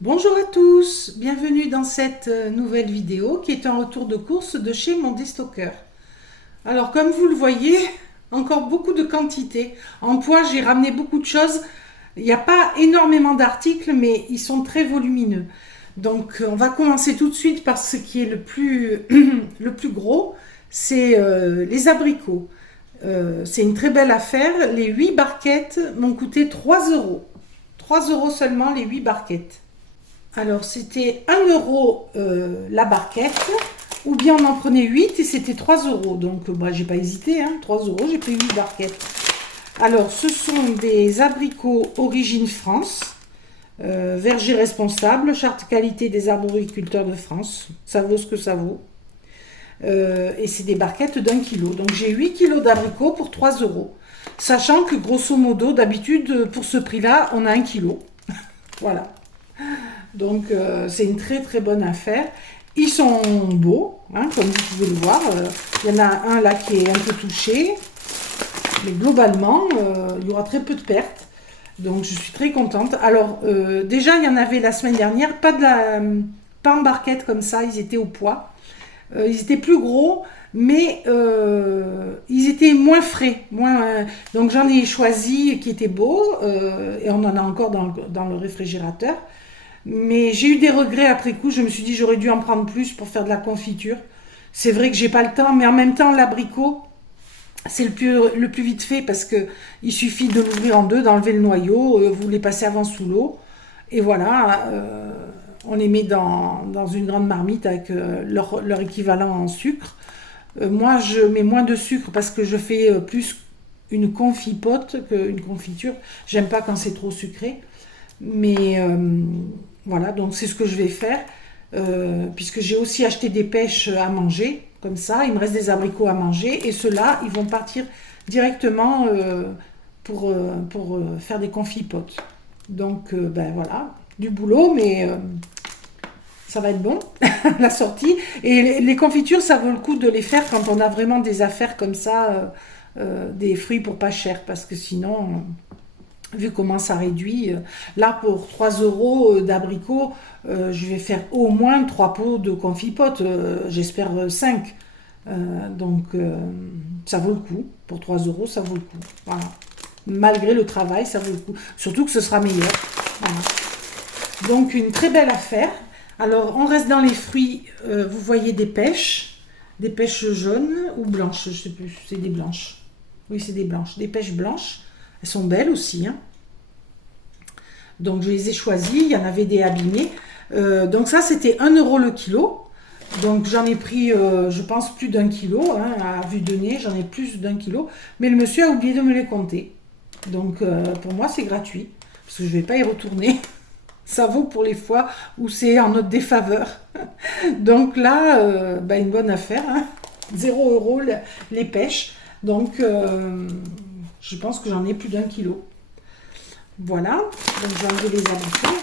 Bonjour à tous, bienvenue dans cette nouvelle vidéo qui est un retour de course de chez mon déstockeur. Alors comme vous le voyez, encore beaucoup de quantité. En poids, j'ai ramené beaucoup de choses. Il n'y a pas énormément d'articles, mais ils sont très volumineux. Donc on va commencer tout de suite par ce qui est le plus, le plus gros, c'est les abricots. C'est une très belle affaire. Les 8 barquettes m'ont coûté 3 euros. 3 euros seulement les 8 barquettes. Alors c'était 1 euro la barquette, ou bien on en prenait 8 et c'était 3 euros. Donc j'ai pas hésité, 3 euros, j'ai pris 8 barquettes. Alors ce sont des abricots Origine France, verger responsable, charte qualité des arboriculteurs de France. Ça vaut ce que ça vaut. Et c'est des barquettes d'1 kilo. Donc j'ai 8 kilos d'abricots pour 3 euros. Sachant que grosso modo, d'habitude, pour ce prix-là, on a 1 kilo. Voilà. Donc c'est une très très bonne affaire. Ils sont beaux, comme vous pouvez le voir. Il y en a un là qui est un peu touché. Mais globalement, il y aura très peu de pertes. Donc je suis très contente. Alors déjà, il y en avait la semaine dernière, pas en barquette comme ça, ils étaient au poids. Ils étaient plus gros, mais ils étaient moins frais. Donc j'en ai choisi qui étaient beaux, et on en a encore dans le réfrigérateur. Mais j'ai eu des regrets après coup. Je me suis dit j'aurais dû en prendre plus pour faire de la confiture. C'est vrai que j'ai pas le temps, mais en même temps l'abricot, c'est le plus vite fait parce que il suffit de l'ouvrir en deux, d'enlever le noyau, vous les passez avant sous l'eau, et voilà, on les met dans une grande marmite avec leur équivalent en sucre. Moi, je mets moins de sucre parce que je fais plus une confipote qu'une confiture. J'aime pas quand c'est trop sucré, mais voilà, donc c'est ce que je vais faire, puisque j'ai aussi acheté des pêches à manger, comme ça, il me reste des abricots à manger, et ceux-là, ils vont partir directement pour faire des confipotes. Donc, voilà, du boulot, mais ça va être bon, la sortie. Et les confitures, ça vaut le coup de les faire quand on a vraiment des affaires comme ça, des fruits pour pas cher, parce que sinon... vu comment ça réduit, là pour 3 euros d'abricots, je vais faire au moins 3 pots de confipote, j'espère 5. Donc ça vaut le coup, pour 3 euros ça vaut le coup. Voilà. Malgré le travail, ça vaut le coup. Surtout que ce sera meilleur. Voilà. Donc une très belle affaire. Alors on reste dans les fruits, vous voyez des pêches jaunes ou blanches, je sais plus, c'est des blanches. Oui, c'est des blanches, des pêches blanches. Elles sont belles aussi. Donc je les ai choisies. Il y en avait des abîmées. Donc ça, c'était 1 euro le kilo. Donc j'en ai pris, je pense, plus d'1 kilo. À vue de nez, j'en ai plus d'1 kilo. Mais le monsieur a oublié de me les compter. Donc pour moi, c'est gratuit. Parce que je ne vais pas y retourner. Ça vaut pour les fois où c'est en notre défaveur. Donc là, une bonne affaire. 0 euro les pêches. Donc... je pense que j'en ai plus d'1 kilo. Voilà, donc j'ai enlevé les abricots.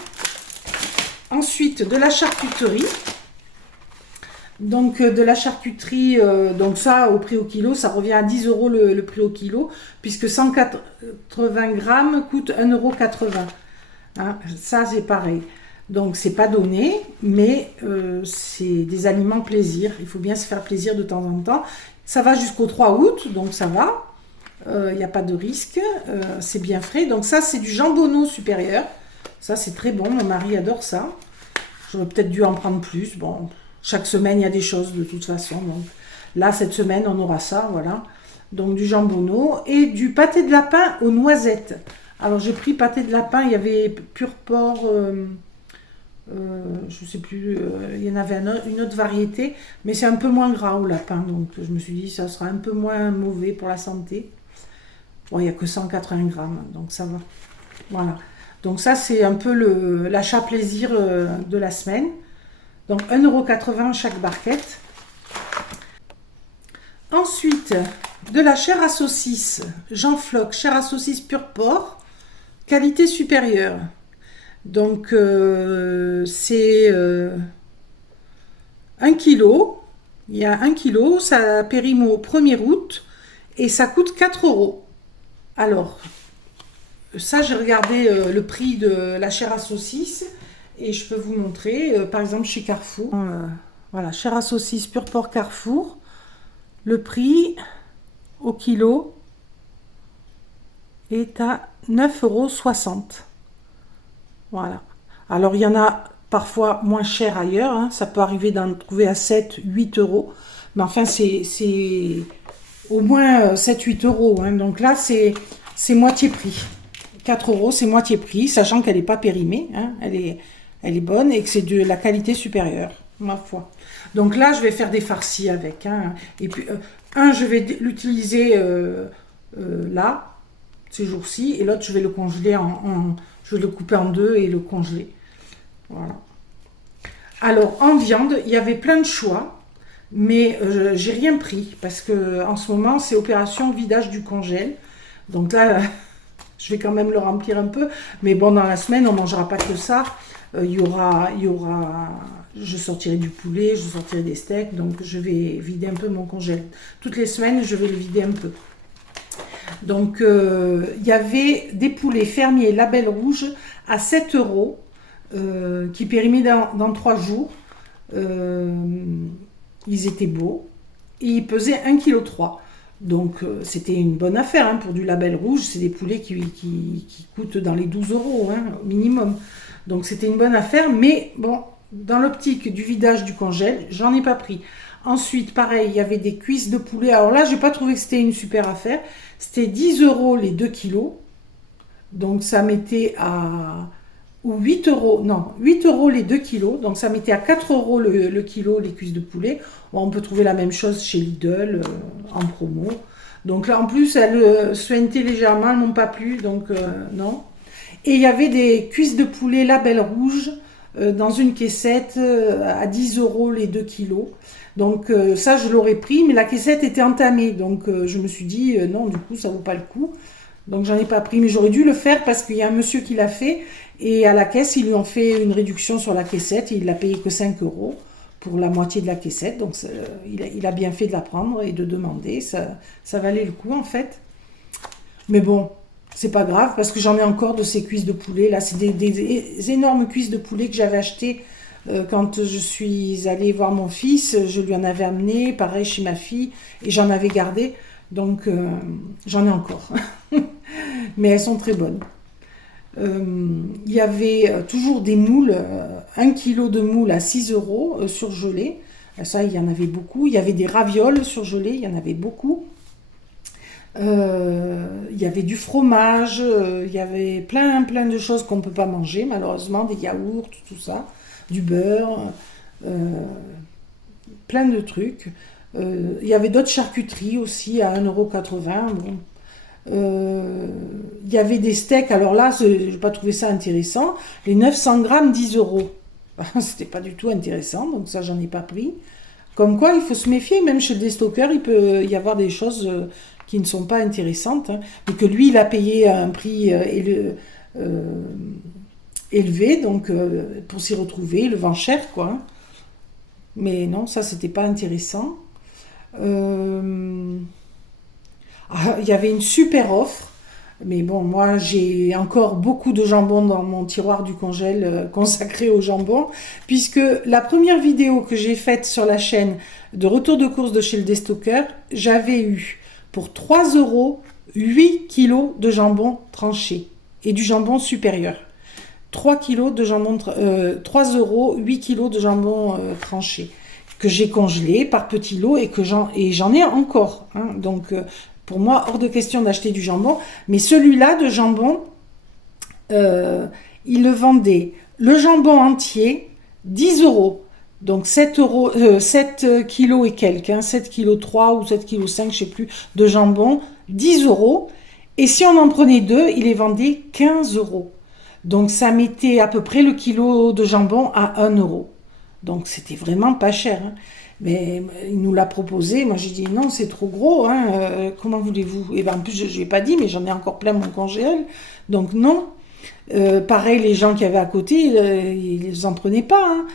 Ensuite, de la charcuterie. Donc de la charcuterie, donc ça au prix au kilo, ça revient à 10 euros le prix au kilo, puisque 180 grammes coûte 1,80 €. Ça c'est pareil. Donc c'est pas donné, mais c'est des aliments plaisir. Il faut bien se faire plaisir de temps en temps. Ça va jusqu'au 3 août, donc ça va. Il n'y a pas de risque, c'est bien frais. Donc ça, c'est du jambonneau supérieur. Ça, c'est très bon, mon mari adore ça. J'aurais peut-être dû en prendre plus. Bon, chaque semaine, il y a des choses de toute façon. Donc là, cette semaine, on aura ça, voilà. Donc du jambonneau et du pâté de lapin aux noisettes. Alors j'ai pris pâté de lapin, il y avait pur porc, je sais plus, il y en avait une autre variété, mais c'est un peu moins gras au lapin. Donc je me suis dit, ça sera un peu moins mauvais pour la santé. Bon, il n'y a que 180 grammes, donc ça va. Voilà. Donc ça, c'est un peu l'achat plaisir de la semaine. Donc 1,80 € chaque barquette. Ensuite, de la chair à saucisse. Jean Floc, chair à saucisse pur porc, qualité supérieure. Donc c'est 1 kilo. Il y a 1 kilo, ça périme au 1er août et ça coûte 4 euros. Alors, ça, j'ai regardé le prix de la chair à saucisse et je peux vous montrer, par exemple, chez Carrefour. Voilà, chair à saucisse pur porc Carrefour. Le prix au kilo est à 9,60 €. Voilà. Alors, il y en a parfois moins cher ailleurs. Hein. Ça peut arriver d'en trouver à 7, 8 euros. Mais enfin, c'est au moins 7, 8 euros. Hein. Donc là, c'est moitié prix. 4 euros, c'est moitié prix, sachant qu'elle n'est pas périmée. Hein. Elle est bonne et que c'est de la qualité supérieure, ma foi. Donc là, je vais faire des farcis avec. Hein. Et puis, je vais l'utiliser là, ces jours-ci. Et l'autre, je vais le congeler je vais le couper en deux et le congeler. Voilà. Alors, en viande, il y avait plein de choix. Mais j'ai rien pris parce que en ce moment, c'est opération vidage du congèle. Donc là, je vais quand même le remplir un peu. Mais bon, dans la semaine, on ne mangera pas que ça. Je sortirai du poulet, je sortirai des steaks. Donc, je vais vider un peu mon congèle. Toutes les semaines, je vais le vider un peu. Donc, il y avait des poulets fermiers label rouge à 7 euros qui périmaient dans 3 jours. Ils étaient beaux et ils pesaient 1,3 kg. Donc c'était une bonne affaire hein, pour du label rouge. C'est des poulets qui coûtent dans les 12 euros hein, au minimum. Donc c'était une bonne affaire. Mais bon, dans l'optique du vidage du congèle, j'en ai pas pris. Ensuite, pareil, il y avait des cuisses de poulet. Alors là, j'ai pas trouvé que c'était une super affaire. C'était 10 euros les 2 kilos. Donc ça mettait à... ou 8 euros, non, 8 euros les 2 kilos, donc ça mettait à 4 euros le kilo les cuisses de poulet. Bon, on peut trouver la même chose chez Lidl en promo. Donc là, en plus, elles suintaient légèrement, elles m'ont pas plu, donc non. Et il y avait des cuisses de poulet label rouge dans une caissette à 10 euros les 2 kilos. Donc ça, je l'aurais pris, mais la caissette était entamée, donc je me suis dit, non, du coup, ça vaut pas le coup. Donc j'en ai pas pris, mais j'aurais dû le faire parce qu'il y a un monsieur qui l'a fait et à la caisse ils lui ont fait une réduction sur la caissette et il n'a payé que 5 euros pour la moitié de la caissette. Donc il a bien fait de la prendre et de demander, ça valait le coup en fait. Mais bon, c'est pas grave parce que j'en ai encore de ces cuisses de poulet là, c'est des énormes cuisses de poulet que j'avais achetées quand je suis allée voir mon fils, je lui en avais amené, pareil chez ma fille et j'en avais gardé. Donc, j'en ai encore. Mais elles sont très bonnes. Il y avait toujours des moules, 1 kilo de moules à 6 euros surgelés. Ça, il y en avait beaucoup. Il y avait des ravioles surgelés, il y en avait beaucoup. Il y avait du fromage, il y avait plein de choses qu'on ne peut pas manger, malheureusement, des yaourts, tout ça, du beurre, plein de trucs. Il y avait d'autres charcuteries aussi à 1,80 €. Bon. Il y avait des steaks, alors là, je n'ai pas trouvé ça intéressant. Les 900 grammes, 10 euros. C'était pas du tout intéressant, donc ça, j'en ai pas pris. Comme quoi, il faut se méfier, même chez le déstockeur, il peut y avoir des choses qui ne sont pas intéressantes. Hein, mais que lui, il a payé un prix élevé, donc pour s'y retrouver, il le vend cher, quoi. Hein. Mais non, ça, c'était pas intéressant. Il y avait une super offre, mais bon, moi j'ai encore beaucoup de jambon dans mon tiroir du congèle consacré au jambon, puisque la première vidéo que j'ai faite sur la chaîne de retour de course de chez le Destocker, j'avais eu pour 3 € 8 kilos de jambon tranché et du jambon supérieur. 3 kilos de jambon, 3 €, 8 kilos de jambon tranché. Que j'ai congelé par petits lots et j'en ai encore. Hein. Donc, pour moi, hors de question d'acheter du jambon. Mais celui-là de jambon, il le vendait, le jambon entier, 10 €. Donc, 7 kilos et quelques, hein, 7 kg 3 ou 7 kg 5, je ne sais plus, de jambon, 10 €. Et si on en prenait deux, il les vendait 15 €. Donc, ça mettait à peu près le kilo de jambon à 1 €. Donc, c'était vraiment pas cher. Hein. Mais il nous l'a proposé. Moi, j'ai dit non, c'est trop gros. Hein. Comment voulez-vous? Et ben, en plus, je n'ai pas dit, mais j'en ai encore plein mon congèle. Donc, non. Pareil, les gens qui avaient à côté, ils en prenaient pas. Hein.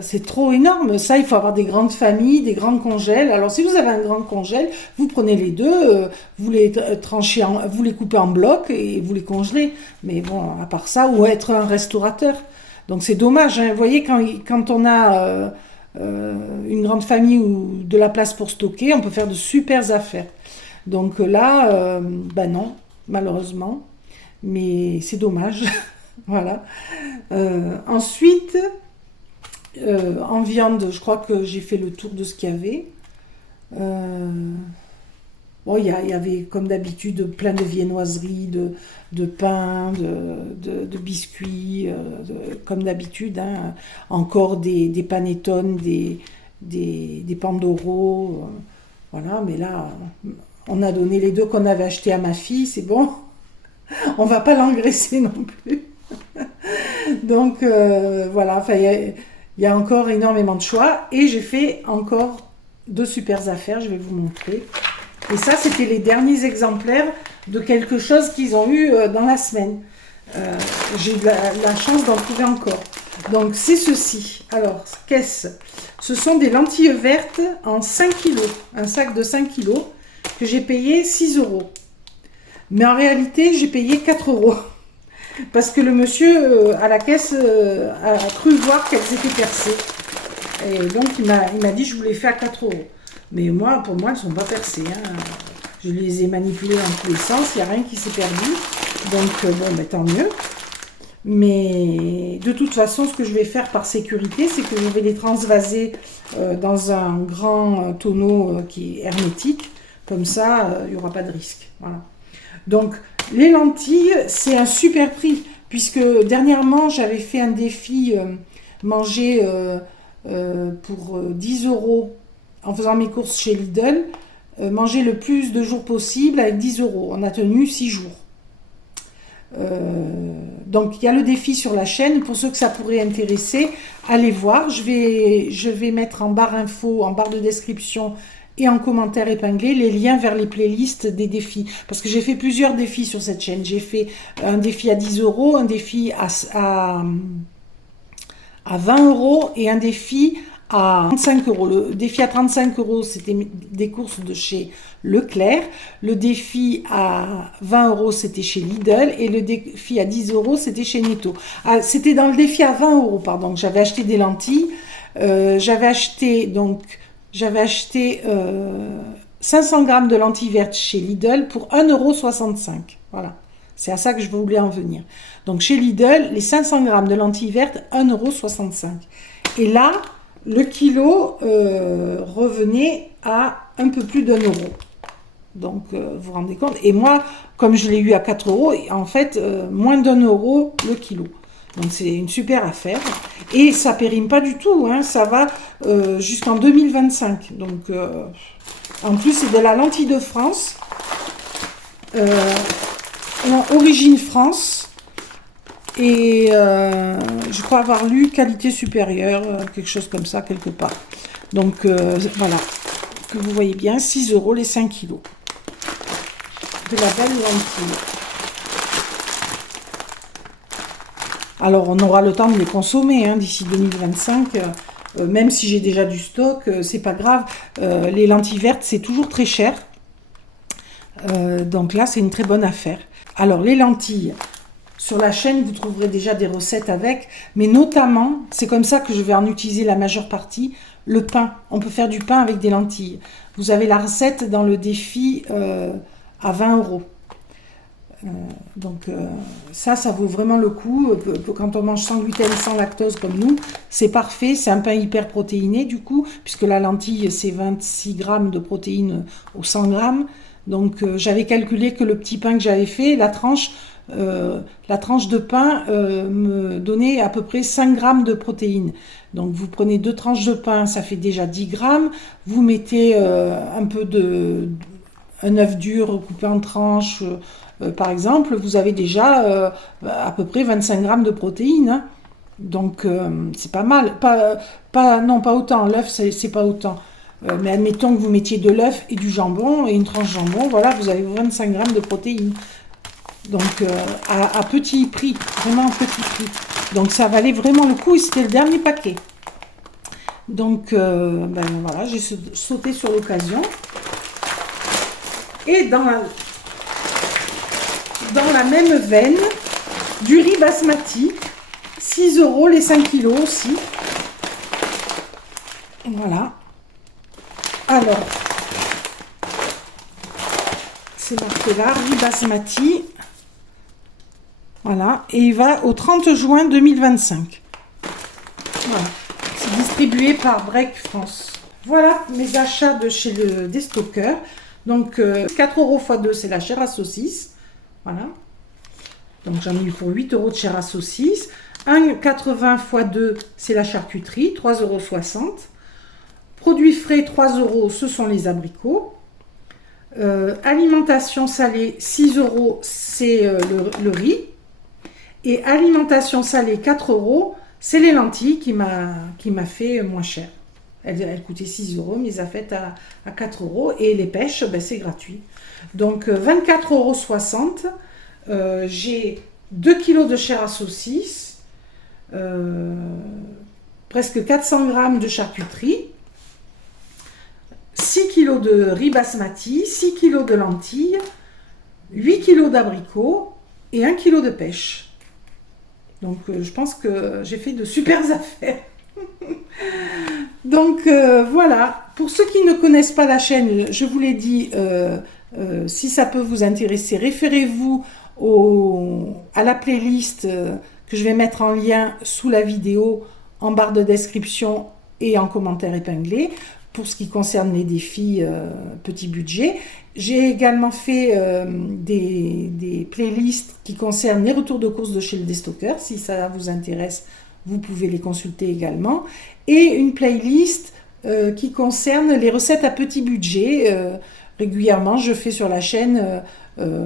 C'est trop énorme. Ça, il faut avoir des grandes familles, des grands congèles. Alors, si vous avez un grand congèle, vous prenez les deux, vous les tranchez, vous les coupez en blocs et vous les congelez. Mais bon, à part ça, ou être un restaurateur. Donc, c'est dommage, hein. Vous voyez, quand on a une grande famille ou de la place pour stocker, on peut faire de super affaires. Donc là, ben non, malheureusement. Mais c'est dommage. Voilà. Ensuite, en viande, je crois que j'ai fait le tour de ce qu'il y avait. Bon, il y avait comme d'habitude plein de viennoiseries, de pain, de biscuits, comme d'habitude, hein. Encore des panettones, des Pandoro. Voilà, mais là, on a donné les deux qu'on avait achetés à ma fille, c'est bon. On va pas l'engraisser non plus. Donc voilà, enfin, il y a encore énormément de choix et j'ai fait encore deux super affaires, je vais vous montrer. Et ça, c'était les derniers exemplaires de quelque chose qu'ils ont eu dans la semaine. J'ai eu la chance d'en trouver encore. Donc c'est ceci. Alors, qu'est-ce? Ce sont des lentilles vertes en 5 kilos, un sac de 5 kilos que j'ai payé 6 euros. Mais en réalité, j'ai payé 4 euros. Parce que le monsieur à la caisse a cru voir qu'elles étaient percées. Et donc, il m'a dit, je vous les fais à 4 euros. Mais moi, pour moi, elles ne sont pas percées, hein. Je les ai manipulées dans tous les sens, il n'y a rien qui s'est perdu. Donc, bon, ben, tant mieux. Mais de toute façon, ce que je vais faire par sécurité, c'est que je vais les transvaser dans un grand tonneau qui est hermétique. Comme ça, il n'y aura pas de risque. Voilà. Donc, les lentilles, c'est un super prix, puisque dernièrement, j'avais fait un défi manger pour 10 euros en faisant mes courses chez Lidl, manger le plus de jours possible avec 10 euros. On a tenu 6 jours. Donc, il y a le défi sur la chaîne. Pour ceux que ça pourrait intéresser, allez voir. Je vais mettre en barre info, en barre de description et en commentaire épinglé les liens vers les playlists des défis. Parce que j'ai fait plusieurs défis sur cette chaîne. J'ai fait un défi à 10 euros, un défi à 20 euros et un défi à 35 euros. Le défi à 35 euros, c'était des courses de chez Leclerc. Le défi à 20 euros, c'était chez Lidl. Et le défi à 10 euros, c'était chez Netto. Ah, c'était dans le défi à 20 euros, pardon, que j'avais acheté des lentilles. J'avais acheté 500 grammes de lentilles vertes chez Lidl pour 1,65 €. Voilà. C'est à ça que je voulais en venir. Donc chez Lidl, les 500 grammes de lentilles vertes, 1,65 €. Et là, le kilo revenait à un peu plus d'1 euro. Donc vous vous rendez compte. Et moi, comme je l'ai eu à 4 euros, en fait, moins d'1 euro le kilo. Donc c'est une super affaire. Et ça périme pas du tout, hein. Ça va jusqu'en 2025. Donc en plus, c'est de la lentille de France. Origine France. Et je crois avoir lu qualité supérieure, quelque chose comme ça, quelque part. Donc voilà, que vous voyez bien, 6 euros les 5 kilos. De la belle lentille. Alors on aura le temps de les consommer hein, d'ici 2025. Même si j'ai déjà du stock, c'est pas grave. Les lentilles vertes, c'est toujours très cher. Donc là, c'est une très bonne affaire. Alors les lentilles. Sur la chaîne, vous trouverez déjà des recettes avec, mais notamment, c'est comme ça que je vais en utiliser la majeure partie, le pain. On peut faire du pain avec des lentilles. Vous avez la recette dans le défi à 20 euros. Donc ça vaut vraiment le coup. Quand on mange sans gluten, sans lactose comme nous, c'est parfait. C'est un pain hyper protéiné du coup, puisque la lentille, c'est 26 grammes de protéines au 100 grammes. Donc j'avais calculé que le petit pain que j'avais fait, la tranche de pain me donnait à peu près 5 grammes de protéines. Donc vous prenez 2 tranches de pain, ça fait déjà 10 grammes. Vous mettez un peu un œuf dur coupé en tranches, par exemple. Vous avez déjà à peu près 25 grammes de protéines. Hein. Donc c'est pas mal. Non, pas autant. L'œuf, c'est pas autant. Mais admettons que vous mettiez de l'œuf et du jambon et une tranche de jambon. Voilà, vous avez 25 grammes de protéines. Donc à petit prix, vraiment à petit prix. Donc ça valait vraiment le coup et c'était le dernier paquet. Donc, ben voilà, j'ai sauté sur l'occasion. Et dans la même veine, du riz basmati, 6 € les 5 kilos aussi. Voilà. Alors, c'est marqué là, riz basmati. Voilà, et il va au 30 juin 2025. Voilà, c'est distribué par Break France. Voilà mes achats de chez le Destocker. Donc 4 € x 2, c'est la chair à saucisse. Voilà. Donc j'en ai eu pour 8 € de chair à saucisse. 1,80 x 2, c'est la charcuterie, 3,60 €. Produits frais, 3 €, ce sont les abricots. Alimentation salée, 6 €, c'est le riz. Et alimentation salée, 4 €, c'est les lentilles qui m'a fait moins cher. Elle coûtait 6 €, mais ils a fait à 4 €. Et les pêches, ben, c'est gratuit. Donc 24,60 €. J'ai 2 kg de chair à saucisse, presque 400 g de charcuterie, 6 kg de riz basmati, 6 kg de lentilles, 8 kg d'abricots et 1 kg de pêche. Donc je pense que j'ai fait de super affaires. Donc voilà, pour ceux qui ne connaissent pas la chaîne, je vous l'ai dit, si ça peut vous intéresser, référez-vous à la playlist que je vais mettre en lien sous la vidéo, en barre de description et en commentaire épinglé, pour ce qui concerne les défis petit budget. J'ai également fait des playlists qui concernent les retours de course de chez le Destocker. Si ça vous intéresse, vous pouvez les consulter également. Et une playlist qui concerne les recettes à petit budget. Régulièrement, je fais sur la chaîne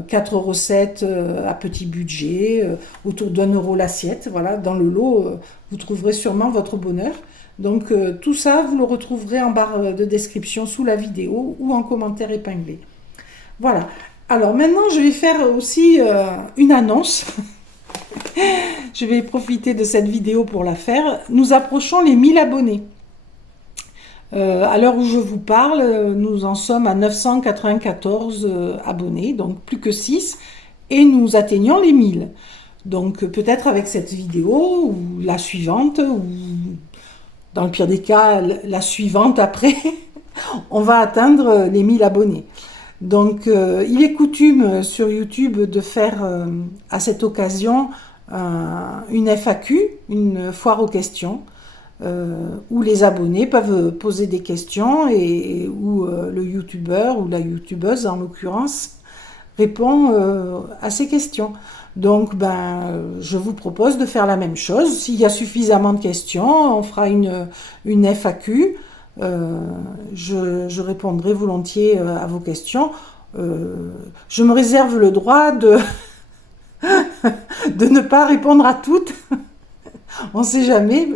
4 recettes à petit budget, autour d'1 € l'assiette. Voilà, dans le lot, vous trouverez sûrement votre bonheur. Donc tout ça, vous le retrouverez en barre de description sous la vidéo ou en commentaire épinglé. Voilà. Alors maintenant, je vais faire aussi une annonce. Je vais profiter de cette vidéo pour la faire. Nous approchons les 1000 abonnés. À l'heure où je vous parle, nous en sommes à 994 abonnés, donc plus que 6, et nous atteignons les 1000. Donc peut-être avec cette vidéo, ou la suivante, ou dans le pire des cas, la suivante après, on va atteindre les 1000 abonnés. Donc il est coutume sur YouTube de faire à cette occasion une FAQ, une foire aux questions, où les abonnés peuvent poser des questions et où le youtubeur ou la youtubeuse en l'occurrence répond à ces questions. Donc je vous propose de faire la même chose. S'il y a suffisamment de questions, on fera une FAQ. Je répondrai volontiers à vos questions. Je me réserve le droit de ne pas répondre à toutes. On ne sait jamais.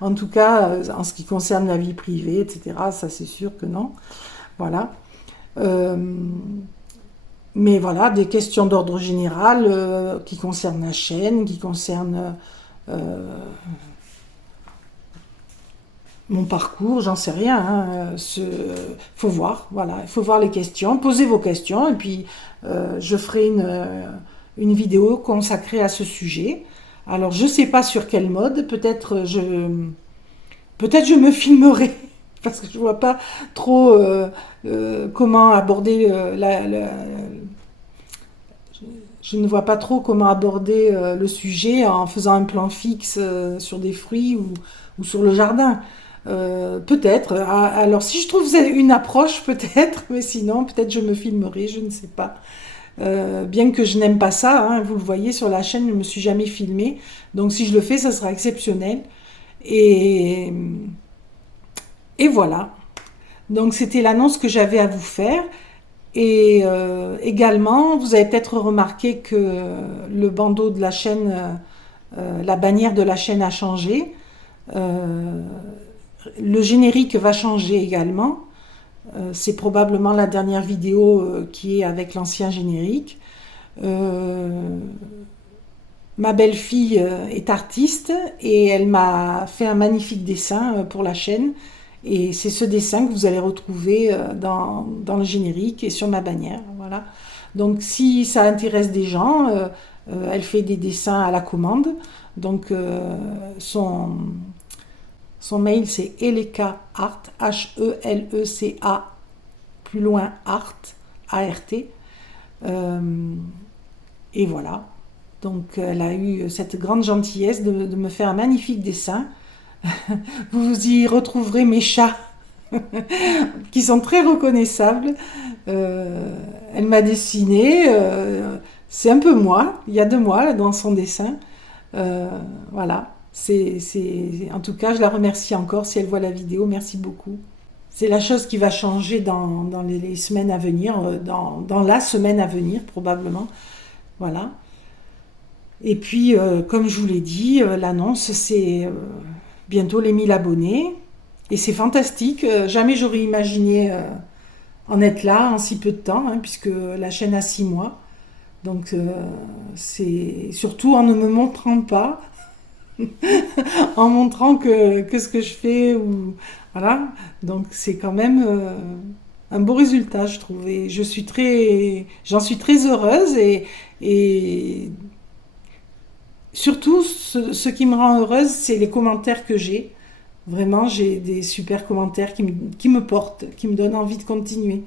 En tout cas, en ce qui concerne la vie privée, etc., ça c'est sûr que non. Voilà. Mais voilà, des questions d'ordre général qui concernent la chaîne, qui concernent mon parcours, j'en sais rien. Hein. Faut voir, voilà, il faut voir les questions, posez vos questions et puis je ferai une vidéo consacrée à ce sujet. Alors je sais pas sur quel mode, peut-être je me filmerai parce que je vois pas trop comment aborder je ne vois pas trop comment aborder le sujet en faisant un plan fixe sur des fruits ou sur le jardin. Peut-être. Alors si je trouve une approche, peut-être, mais sinon peut-être je me filmerai, je ne sais pas. Bien que je n'aime pas ça, hein, vous le voyez sur la chaîne, je ne me suis jamais filmée. Donc si je le fais, ça sera exceptionnel. Et voilà. Donc c'était l'annonce que j'avais à vous faire. Et également, vous avez peut-être remarqué que le bandeau de la chaîne, la bannière de la chaîne a changé. Le générique va changer également. C'est probablement la dernière vidéo qui est avec l'ancien générique. Ma belle-fille est artiste et elle m'a fait un magnifique dessin pour la chaîne. Et c'est ce dessin que vous allez retrouver dans le générique et sur ma bannière. Voilà. Donc si ça intéresse des gens, elle fait des dessins à la commande. Donc son mail c'est Eleca Art, H-E-L-E-C-A, plus loin Art, A-R-T. Et voilà. Donc elle a eu cette grande gentillesse de me faire un magnifique dessin. Vous y retrouverez mes chats qui sont très reconnaissables. Elle m'a dessiné, c'est un peu moi, il y a de moi là, dans son dessin. Voilà, en tout cas, je la remercie encore si elle voit la vidéo, merci beaucoup. C'est la chose qui va changer dans les semaines à venir, dans la semaine à venir probablement. Voilà. Et puis, comme je vous l'ai dit, l'annonce, c'est bientôt les 1000 abonnés. Et c'est fantastique. Jamais j'aurais imaginé en être là en si peu de temps, hein, puisque la chaîne a 6 mois. Donc, c'est surtout en ne me montrant pas, en montrant que ce que je fais. Voilà. Donc, c'est quand même un beau résultat, je trouve. Et j'en suis très heureuse. Et surtout, ce qui me rend heureuse, c'est les commentaires que j'ai. Vraiment, j'ai des super commentaires qui me portent, qui me donnent envie de continuer.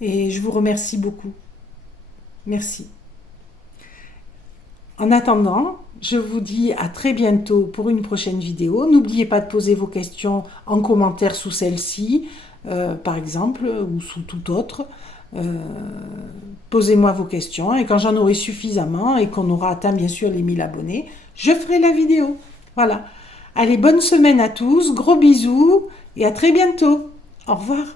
Et je vous remercie beaucoup. Merci. En attendant, je vous dis à très bientôt pour une prochaine vidéo. N'oubliez pas de poser vos questions en commentaire sous celle-ci, par exemple, ou sous toute autre. Posez-moi vos questions et quand j'en aurai suffisamment et qu'on aura atteint bien sûr les 1000 abonnés, je ferai la vidéo. Voilà. Allez, bonne semaine à tous, gros bisous et à très bientôt. Au revoir.